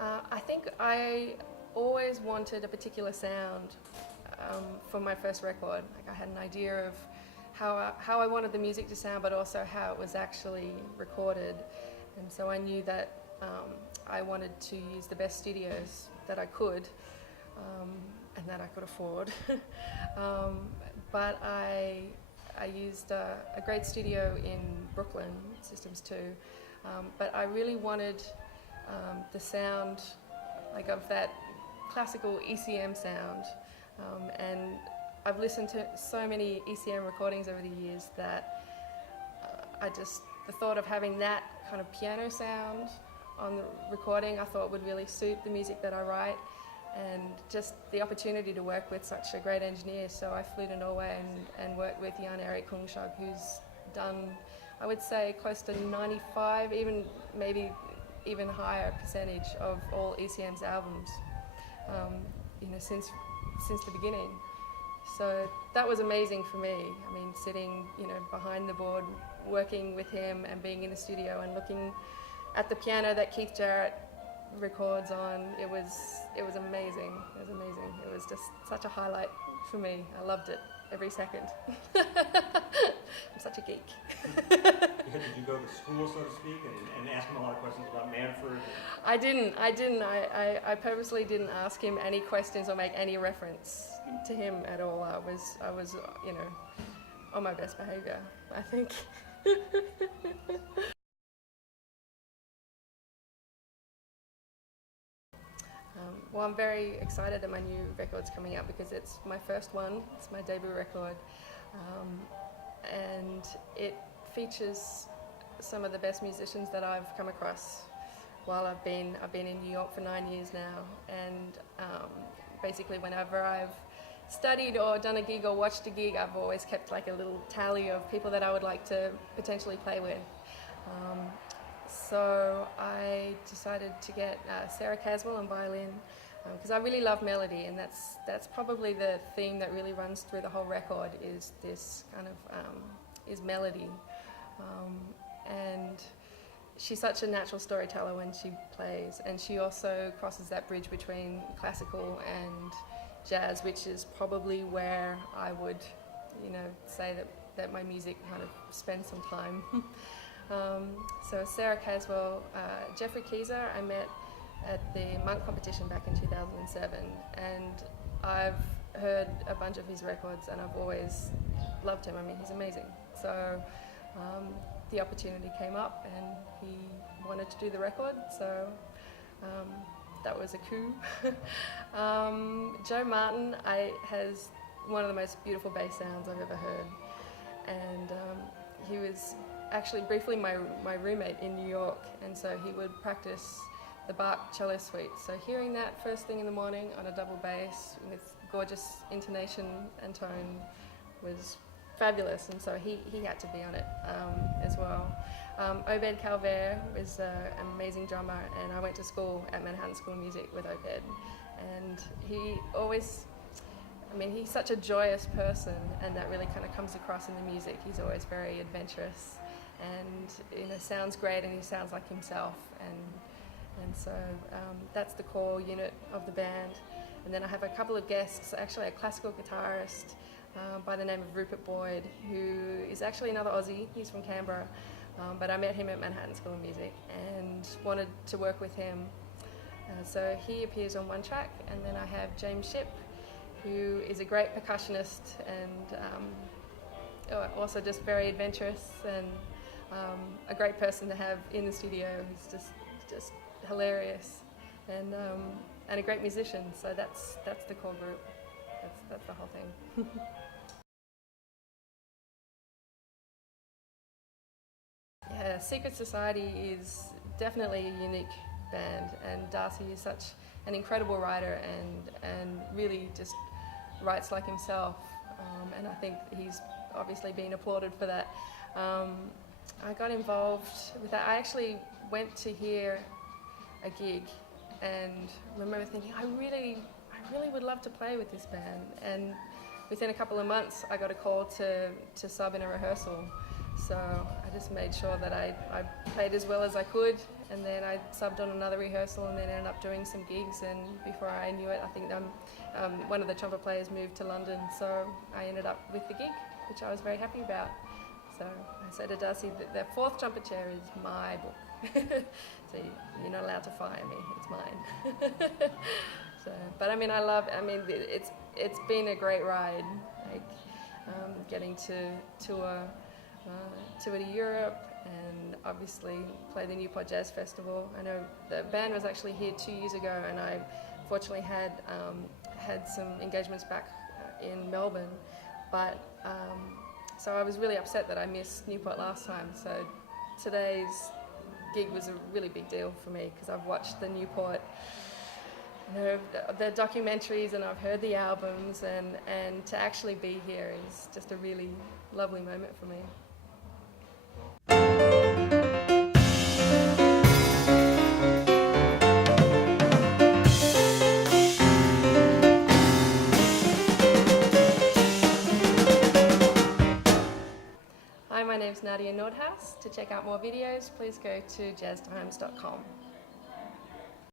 I think I always wanted a particular sound for my first record. Like I had an idea of how I wanted the music to sound, but also how it was actually recorded. And so I knew that I wanted to use the best studios that I could and that I could afford. But I used a great studio in Brooklyn, Systems 2, but I really wanted the sound like of that classical ECM sound, and I've listened to so many ECM recordings over the years that the thought of having that kind of piano sound on the recording I thought would really suit the music that I write, and just the opportunity to work with such a great engineer. So I flew to Norway and worked with Jan Erik Kungshag, who's done, I would say, close to 95, maybe even higher percentage of all ECM's albums, since the beginning. So that was amazing for me. I mean, sitting, behind the board, working with him and being in the studio and looking at the piano that Keith Jarrett records on, it was amazing. It was amazing. It was just such a highlight for me. I loved it every second. I'm such a geek. Did you go to school, so to speak, and ask him a lot of questions about Manford? I didn't. I purposely didn't ask him any questions or make any reference to him at all. I was, on my best behavior, I think. Well, I'm very excited that my new record's coming out because it's my first one. It's my debut record, and it features some of the best musicians that I've come across while I've been in New York for 9 years now. And basically, whenever I've studied or done a gig or watched a gig, I've always kept like a little tally of people that I would like to potentially play with. So I decided to get Sarah Caswell on violin because I really love melody, and that's probably the theme that really runs through the whole record, is this kind of is melody. And she's such a natural storyteller when she plays, and she also crosses that bridge between classical and jazz, which is probably where I would, say that my music kind of spends some time. So Sarah Caswell, Jeffrey Keyser, I met at the Monk competition back in 2007, and I've heard a bunch of his records and I've always loved him. I mean, he's amazing. So the opportunity came up and he wanted to do the record, so that was a coup. Joe Martin has one of the most beautiful bass sounds I've ever heard, and he was actually briefly my roommate in New York, and so he would practice the Bach cello suite. So hearing that first thing in the morning on a double bass with gorgeous intonation and tone was fabulous, and so he had to be on it as well. Obed Calvert was an amazing drummer, and I went to school at Manhattan School of Music with Obed, and he always, he's such a joyous person, and that really kind of comes across in the music. He's always very adventurous and sounds great, and he sounds like himself, and so that's the core unit of the band. And then I have a couple of guests, actually a classical guitarist by the name of Rupert Boyd, who is actually another Aussie. He's from Canberra, but I met him at Manhattan School of Music and wanted to work with him. So he appears on one track, and then I have James Shipp, who is a great percussionist and also just very adventurous, and a great person to have in the studio. He's just hilarious and a great musician. So that's the core group. That's the whole thing. Yeah, Secret Society is definitely a unique band, and Darcy is such an incredible writer and really just writes like himself, and I think he's obviously been applauded for that. I got involved with that. I actually went to hear a gig and remember thinking, I really would love to play with this band, and within a couple of months I got a call to sub in a rehearsal. So I just made sure that I played as well as I could, and then I subbed on another rehearsal and then ended up doing some gigs, and before I knew it, I think one of the trumpet players moved to London, so I ended up with the gig, which I was very happy about. So I said to Darcy that the fourth trumpet chair is my book. So you're not allowed to fire me, it's mine. So, but I mean, it's been a great ride, like getting to tour to Europe and obviously play the Newport Jazz Festival. I know the band was actually here 2 years ago, and I fortunately had some engagements back in Melbourne, but so I was really upset that I missed Newport last time. So today's gig was a really big deal for me because I've watched the Newport, the documentaries, and I've heard the albums, and to actually be here is just a really lovely moment for me. Hi, my name's Nadje Noordhuis. To check out more videos, please go to jazztimes.com.